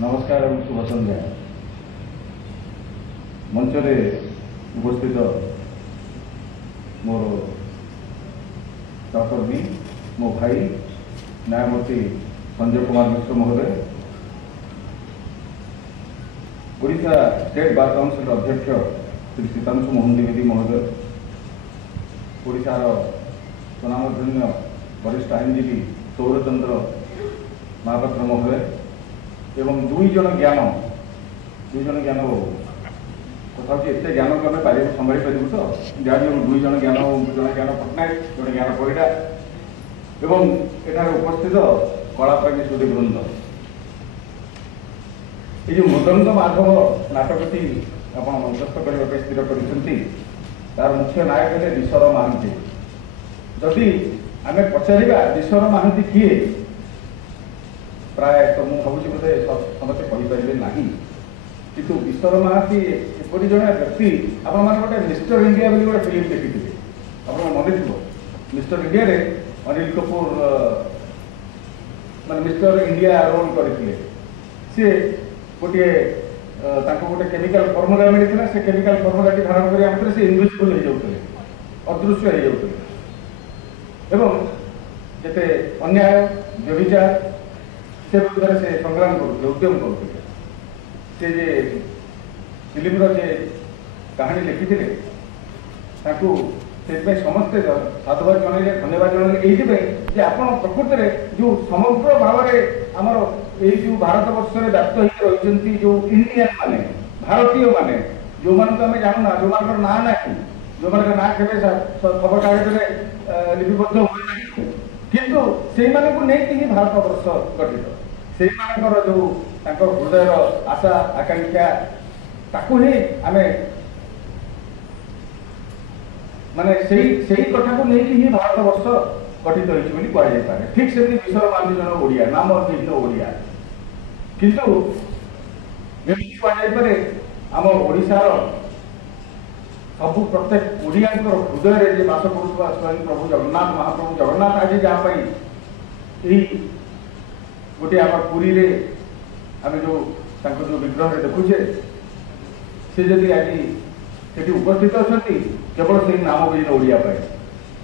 नमस्कार और शुभ संध्या। मंचरे उपस्थित मोर सहकर्मी मो भाई न्यायमूर्ति संजय कुमार मिश्र महोदय, ओडिशा स्टेट बार काउंसिल अध्यक्ष श्री सीतांशु मोहन द्विवेदी महोदय, ओडिशार सुनामधन्य वरिष्ठ आईनजीवी सौरचंद्र महापात्र महोदय एवं दुई जन ज्ञान बाबू कथा हूँ एत ज्ञान को आम पारे संभाई पारू तो जहाँ दुई जन ज्ञान जन ज्ञान पट्टनायक जन ज्ञान परिडा एवं एठार उपस्थित कलाप्रेमी सुधीवृंद, ये जो मृदंग माधव नाटकटी आप मंचस्थ करने स्थिर कर मुख्य नायक है विश्वर महांती। जदि आम पचारा विश्वर महांती किए प्राय तो मुझे भावी बोधे समस्ते कहींपारे ना किंतु विश्वर महांती एपरी जन व्यक्ति आपण मैंने गोटे मिस्टर इंडिया गोटे फिल्म देखी आप मन थो मिस्टर इंडिया रे अनिल कपूर माने मिस्टर इंडिया रोल करते सी गोटे गोटे केमिकल फर्मुला मिलता से केमिकल फर्मुला की धारण करने से इनविजिबल हो जाते अदृश्य हो जाते एवं जिते अन्याय व्यभिचार से विरुद्ध से संग्राम करते उद्यम करते से जे फिल्म जे कहानी लिखी समस्ते साधुवाद जन धन्यवाद जन आप प्रकृत जो समग्र भाव में आमर जो भारत वर्ष में व्याप्त रही जो इंडियन माने भारतीय माने जो मान आम जानूना जो मान ना ना जो मान ना केवे खबर कागज में लिपिबद्ध हुए किंतु से नहीं भारत वर्ष गठित से जो हृदय आशा आकांक्षा ताकू ही आम माने से कथा को लेकिन ही भारत वर्ष गठित होती कहुए। ठीक से विश्वर महांती जन ओडिया नाम भिन्न ओडिया किंतु कहुए आम ओडिशार सब प्रत्येक ओडिया हृदय में बास करुवा स्वयं प्रभु जगन्नाथ महाप्रभु जगन्नाथ आज जहाँपाई गोटे आम पुरी रे आम जो विग्रह देखुचे से जदि आज से उपस्थित अच्छा केवल से नाम भी ओडिया पाए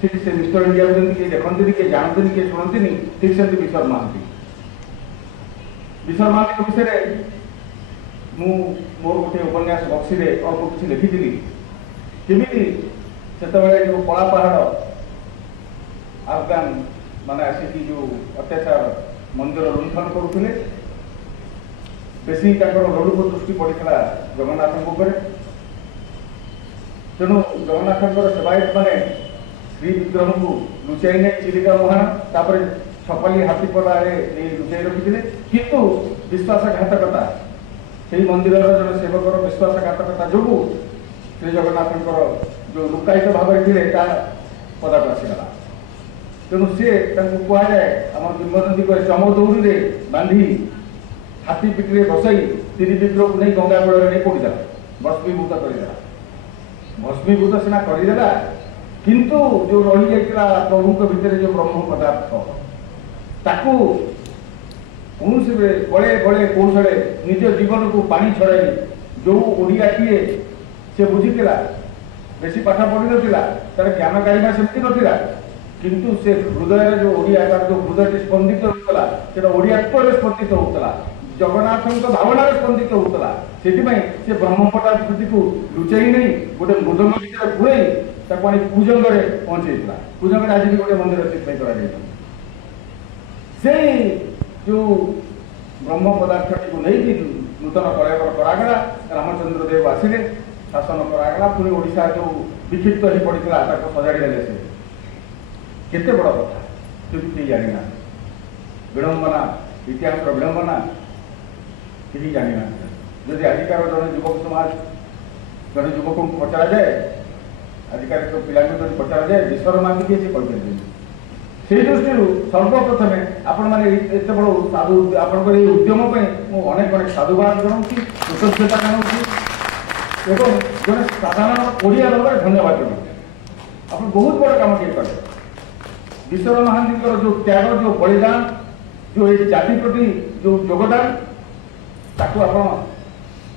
ठीक से मिस्टर इंडिया को किए देखते किए जानते किए शुणती ठीक से विश्वर महांती विषय मोर गोटे उपन्यास बक्सी अल्प किसी लिखी केमी से जो कला पहाड़ अफगान माने आसिक जो अत्याचार मंदिर लुंठन करुले बेसी लोलुप दृष्टि पड़ा जगन्नाथ तेणु जगन्नाथ सेवायत मैंने श्री विग्रह को लुचाई नहीं चिलिका मुहाण तापर छपाली हाथीपड़ा लुचाई रखी किंतु विश्वासघातकता से मंदिर जन सेवकर विश्वासघातकता जो श्री जगन्नाथ जो लुकायित भाव में पदाक आसीगला तेणु सी कहुए आम किंवदंती कहे चमदौरी में बांधी हाथी पिठी में बसई श्री विग्रह को नहीं गंगा कूल नहीं पड़ीदा भस्मीभूत करदेला भस्मीभूत सीना करदेला किंतु जो रही जाता प्रभु भितर जो ब्रह्म पदार्थ ताकू कौन से बड़े बड़े कौशले निज जीवन को पानी छड़ाई जो ओडिया किए से बुझीला बेसी पाठ पढ़ी ना तार ज्ञान कारिमा सेमती ना किंतु से हृदय जो ओडिया जो हृदय स्पंदित होता है ओडियात्व स्पंदित होता जगन्नाथ भावना स्पंदित होता से ब्रह्म पदार्थ को लुचाई नहीं गोटे मृदंग भितर पुरई पूजंग पहुंचेगा पूजंग आज भी गोटे मंदिर से जो ब्रह्म पदार्थ को नहीं नूतन करागला रामचंद्र देव आसिले शासन करागला पुणी ओडिशा जो विक्षिप्त हो पड़ा सजाड़ी से केते बड़ कथा किंतु कहीं जाना विड़ंबना इतिहास विड़ंबना कहीं जाना जदि आजिकार जन युवक समाज जन युवक को पचरा जाए आजिकार पिला पचरा जाए विश्वर महांती किए कही से दृष्टि सर्वप्रथमे आपण मैंने एत बड़ साधु आपंकर उद्यम मुझे अनेक अनेक साधुवाद जनाऊँ कृतज्ञता जनाऊँ एवं जन साधारण ओडिया भाव में धन्यवाद जनाऊँ आप बहुत बड़ कम किए कले विश्वर महांती जो त्याग जो बलिदान जो ये जाति प्रति जो योगदान ताकू आपण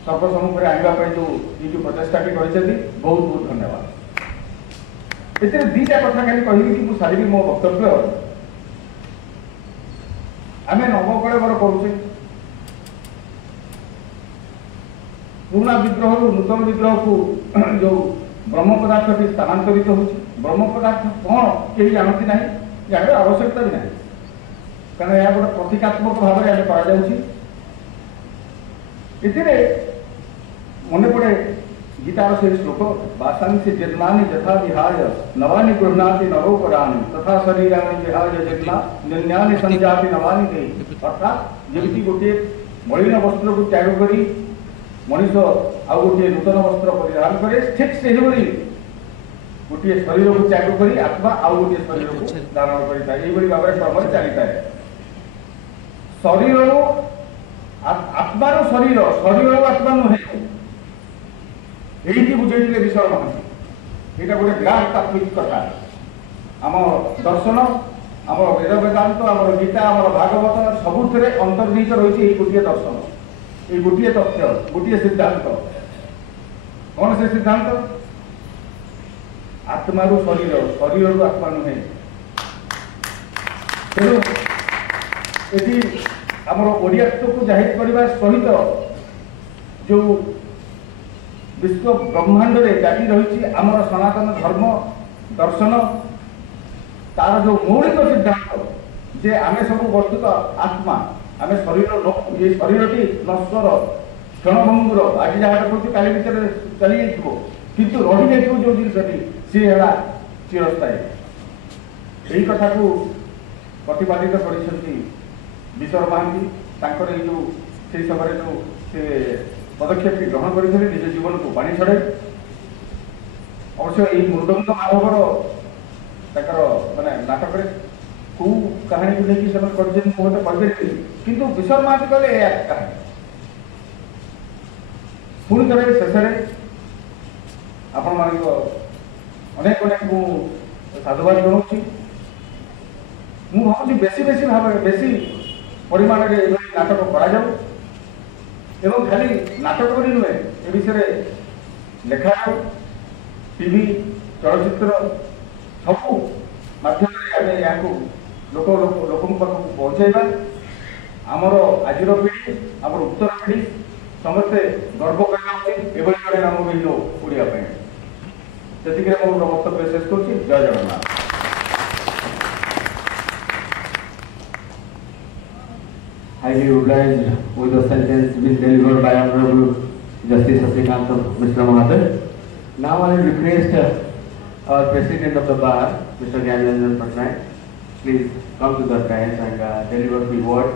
सर्वसम्मुख आने जो ये प्रचेषा बहुत बहुत धन्यवाद। एते दीटा कथा खाली कहबी कि मुझे सारी मो वक्तव्य आम नवकलेवर करुचे पुराना विग्रह नूतन विग्रह को जो ब्रह्म पदार्थ टी स्थानांतरित हो ब्रह्म पदार्थ कौन कहीं जानती ना जानवर आवश्यकता भी ना कारण यह गोटे प्रतीकात्मक भाव में कर मन पड़े गीतार से श्लोक वासांसी से जन्मानि यथा विहाय नवानि गृह्णाति नवोपराणि तथा शरीराणि विहाय जन्मा निन्यानि संजाति नवानि दे अर्थात जमी गोटे मलिन वस्त्र को त्याग करी मनीष आउ गोटे नूतन वस्त्र परिधान करे ठीक से गोटे शरीर को त्याग करी आत्मा आउ गोटे शरीर को धारण करता है ये भाव में क्रम चली था शरीर आत्मार शरीर शरीर आत्मा नुहे यही बुझे विषय महांती यहाँ गोटे विराट तात्विक कथा आम दर्शन आम वेद वेदांत आम गीता आम भागवत सबुरे अंतर्निहित रही गोटे दर्शन ये गोटे तथ्य गोटे सिद्धांत कौन से सिद्धांत आत्मार शरीर शरीर आत्मा नुहे तेणु ये आमर ओडियात्व को जाहिर करने सहित जो विश्व ब्रह्मांड में व्यापी रही आमर सनातन धर्म दर्शन तार जो मौलिक सिद्धांत जे आम सब वस्तुत आत्मा आम शरीर ये शरीर टी नश्वर क्षणभंगुर आज जहाँ कहते काली भर चली जाइए किंतु रही जाइए जो जिनसी सी है चिरस्थायी यही कथा को प्रतिपादित कर विश्वर महांती जो से समय जो से पदक्षेप ग्रहण करते निज जीवन को बाणी छड़े अवश्य ये मृदंग माधवर माने नाटक कौ कहानी को लेकिन से मुझे पढ़े किंतु विश्वर महांती कहले कहानी पुणी थे शेष आपण मान अनेक अनेक साधुवाद जनाऊँ मु भावी बेसी बेसी भाव बेसी परिमाण में नाटक करा एवं खाली नाटक भी नुहे ए विषय लेखा टीवी चलचित्र सबू मध्यम लोक पाखक पहुँचाइबा आमर आज पीढ़ी आमर उत्तर पीढ़ी समस्ते गर्व करना उचित एभली जड़े नाम मिलो ओडिया से मोर वक्तव्य शेष कर जय Jagannath. Highly obliged with the sentence being delivered by Honorable Justice Sasikant Mr. Mahathir. Now I will request our President of the Bar, Mr. Gyanandan Patnaik, please come to the dais and deliver the word